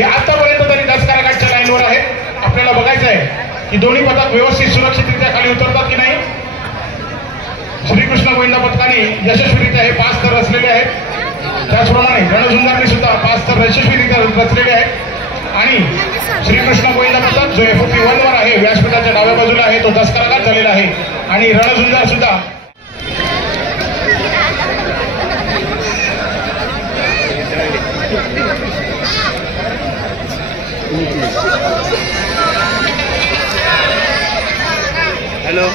हे आतापर्यंत तरी 10 कारागारच्या लाईनवर आहेत. आपल्याला बघायचं आहे की दोन्ही पथक व्यवस्थित सुरक्षितरित्या खाली उतरतात की नाही. श्रीकृष्ण गोविंदा पथकाने यशस्वीरित्या हे 5 स्तर रचलेले आहेत. त्याचप्रमाणे रणझुंजारने सुद्धा 5 स्तर यशस्वीरित्या रचलेले आहेत. आणि श्रीकृष्ण गोविंदा पथक जो FOP 1 वर आहे, व्यासपीठाच्या डाव्या बाजूला आहे, तो 10 कारागार झालेला आहे. आणि रणझुंजार सुद्धा हॅलो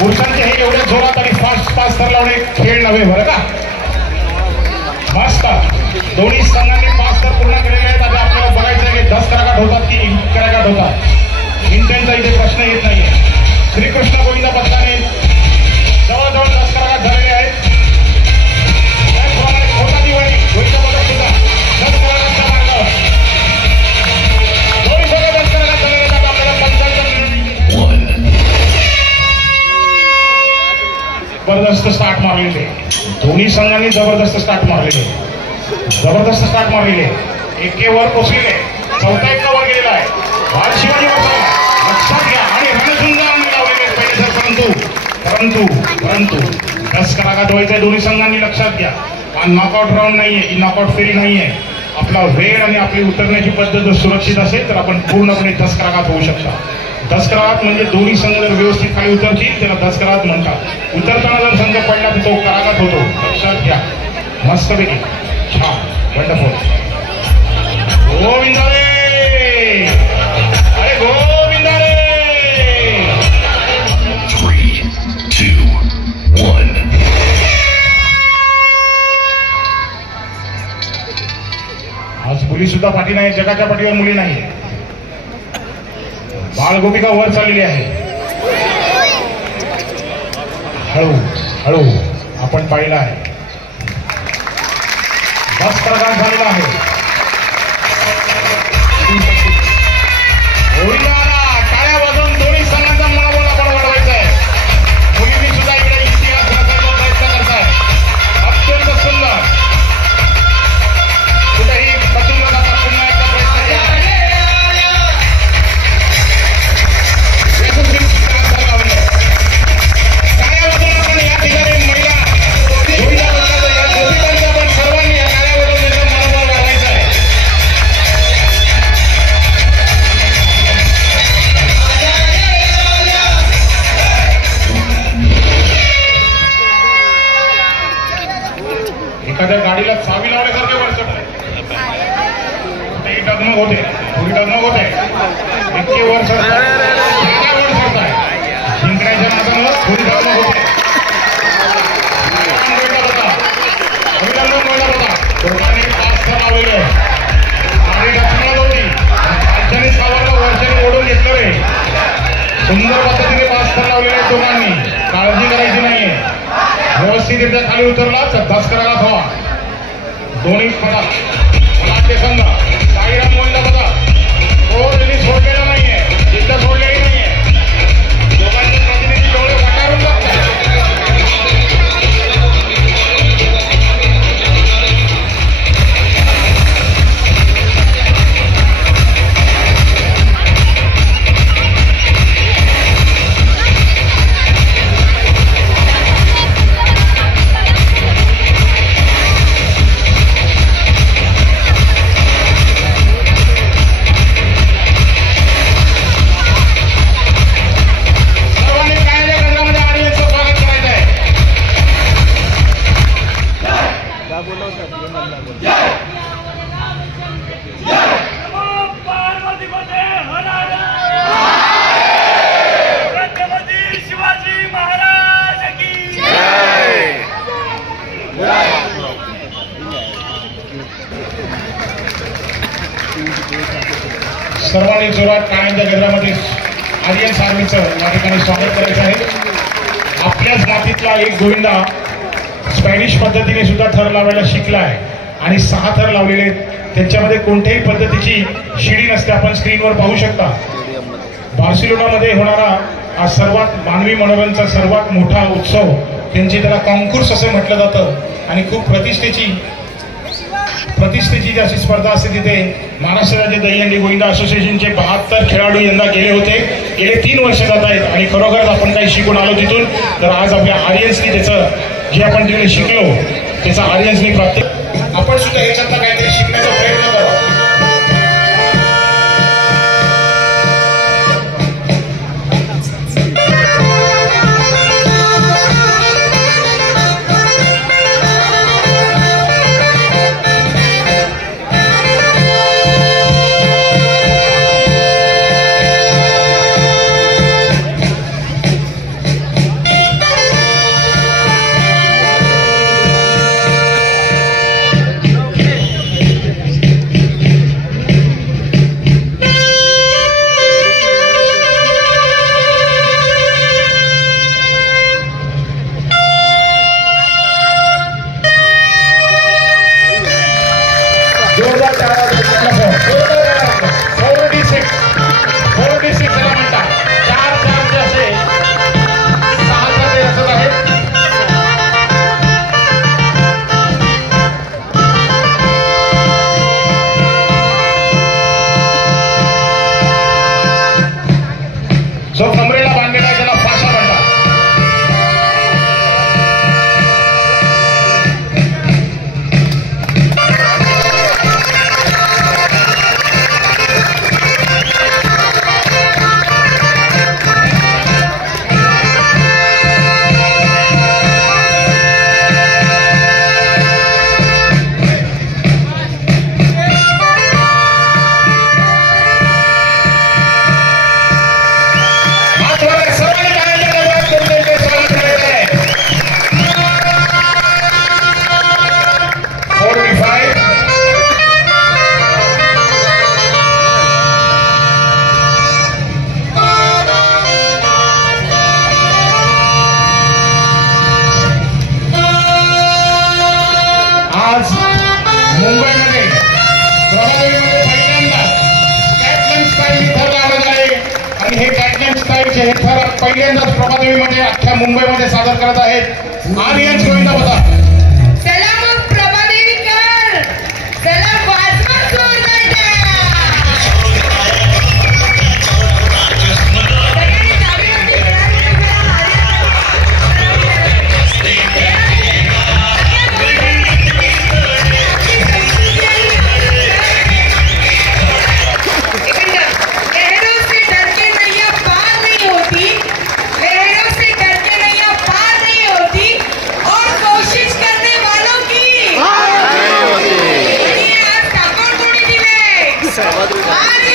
पुरुषांचे हे एवढ्या जोरात आणि फास्ट फास्ट स्तर लावणे खेळ नव्हे बरं का. मस्त दोन्ही संघांनी 5 स्तर पूर्ण केलेले आहेत. आता आपल्याला बघायचं आहे की 10 कारागार होतात की कारागार होतात. इंटेनचा इथे प्रश्न येत नाहीये. श्रीकृष्ण गोविंदा पथकाने जवळजवळ 10 कारागार झालेले आहेत. त्याचप्रमाणे छोटा दिवाळी गोविंदा पथक सुद्धा 10 कारागारच्या मार्गावर दोन्ही सगळे 10 कारागार झालेले आहेत. आपल्याला पंचांचा जबरदस्त स्टार्ट मारलेले. दोन्ही संघांनी जबरदस्त स्टार्ट मारलेले, जबरदस्त स्टार्ट मारलेले, एकेवर पोचलेले, चौथा एका वर गेलेला आहे. बाल शिवाजी लक्षात घ्या आणि रणसुंदर आम्ही लावलेले पहिले सर. परंतु परंतु 10 कराघात व्हायचंय दोन्ही संघांनी. लक्षात घ्या, हा नॉकआउट राऊंड नाहीये, ही नॉकआउट फेरी नाहीये. आपला वेळ आणि आपली उतरण्याची पद्धत जर सुरक्षित असेल तर आपण पूर्णपणे 10 कराघात होऊ शकता. 10 कराघात म्हणजे दोन्ही संघ जर व्यवस्थित खाली उतरतील त्याला 10 कराघात म्हणतात. उतरताना जर संघ पडला तर तो कराघात होतो. लक्षात घ्या. मस्तपैकी छान, वंडरफुल. गोविंदा रे, अरे गोविंदा रे. 3, 2, 1. आज मुली सुद्धा पाठी नाही, जगाच्या पाठीवर मुली नाही. बाळगोपिका वर चाललेली आहे. हळू हळू आपण पाहिलं आहे. 10 कराघात झालेला आहे. टाळ्या वाजवून दोन्ही संघांचा मनोबल आपण वाढवायचा आहे. मुलींनी सुद्धा इकडे इतिहास रचायचा प्रयत्न करताय. अत्यंत सुंदर. कुठेही पचून जाता पुन्हा एकदा प्रयत्न केला. टाळ्या वाजवून आपण या ठिकाणी महिला आपण सर्वांनी या टाळ्या वाजवून त्याचं मनोबल वाढवायचं आहे. एखाद्या गाडीला चावी लावल्यासारखे वरचढ आहे. डगमग होते, थोडी डगमग होते. इतके वर चढताय, वर चढताय. जिंकण्याच्या नादानं थोडी डगमग होते. दोघांनी 5 थर लावलेले. गाडी डचमळत होती, खालच्याने सावरलं, वरच्याने ओढून घेतलं रे. सुंदर पद्धतीने 5 थर लावलेले आहेत दोघांनी. काळजी करायची नाहीये. व्यवस्थितरित्या खाली उतरला तर 10 कराघात व्हा. दोन्ही पदार्थ मला संघ साईराम मोहिंदा पदार्थ तो त्यांनी सोडलेला नाहीये, जिद्द सोडलेली नाहीये. दोघांचे प्रतिनिधी डोळे वटारून बघतात. सर्वांनी जोरात काळ्यांच्या गजरामध्ये आर्यन आर्मीचं या ठिकाणी स्वागत करायचं आहे. आपल्याच मातीतला एक गोविंदा स्पॅनिश पद्धतीने सुद्धा थर लावायला शिकला आहे आणि 6 थर लावलेले आहेत. त्यांच्यामध्ये कोणत्याही पद्धतीची शिडी नसते. आपण स्क्रीनवर पाहू शकता. बार्सिलोनामध्ये होणारा हा सर्वात मानवी मनोरंजनाचा सर्वात मोठा उत्सव, त्यांची त्याला कॉन्कुर्स असं म्हटलं जातं आणि खूप प्रतिष्ठेची अशी स्पर्धा असते. तिथे महाराष्ट्र राज्य दहीहंडी गोविंदा असोसिएशनचे 72 खेळाडू यंदा गेले होते. गेले 3 वर्ष जात आहेत आणि खरोखरच आपण काही शिकून आलो तिथून. तर आज आपल्या ऑडियन्सनी त्याचं जे आपण तिकडे शिकलो त्याचा ऑडियन्सनी प्राप्त. आपण सुद्धा याच्यातला काहीतरी शिकण्याचा प्रयत्न करा. मुंबईमध्ये प्रभादेवीमध्ये पहिल्यांदाच कॅटलन स्टाईल थर लावण्यात आले आणि हे कॅटलन स्टाईलचे हे थर पहिल्यांदाच प्रभादेवीमध्ये अख्ख्या मुंबईमध्ये सादर करत आहेत. आर्यन गोविंदा बता. चला मग प्रभादेवीकर, चला वाजवा जोरदार टाळ्या. सगळ्यांनी चावीवरती लहरों से डर के नैया पार नहीं होती, लहरों से डर के नैया पार नहीं होती और कोशिश करने वालों की. आणि आज टाकून कोणी दिले? आज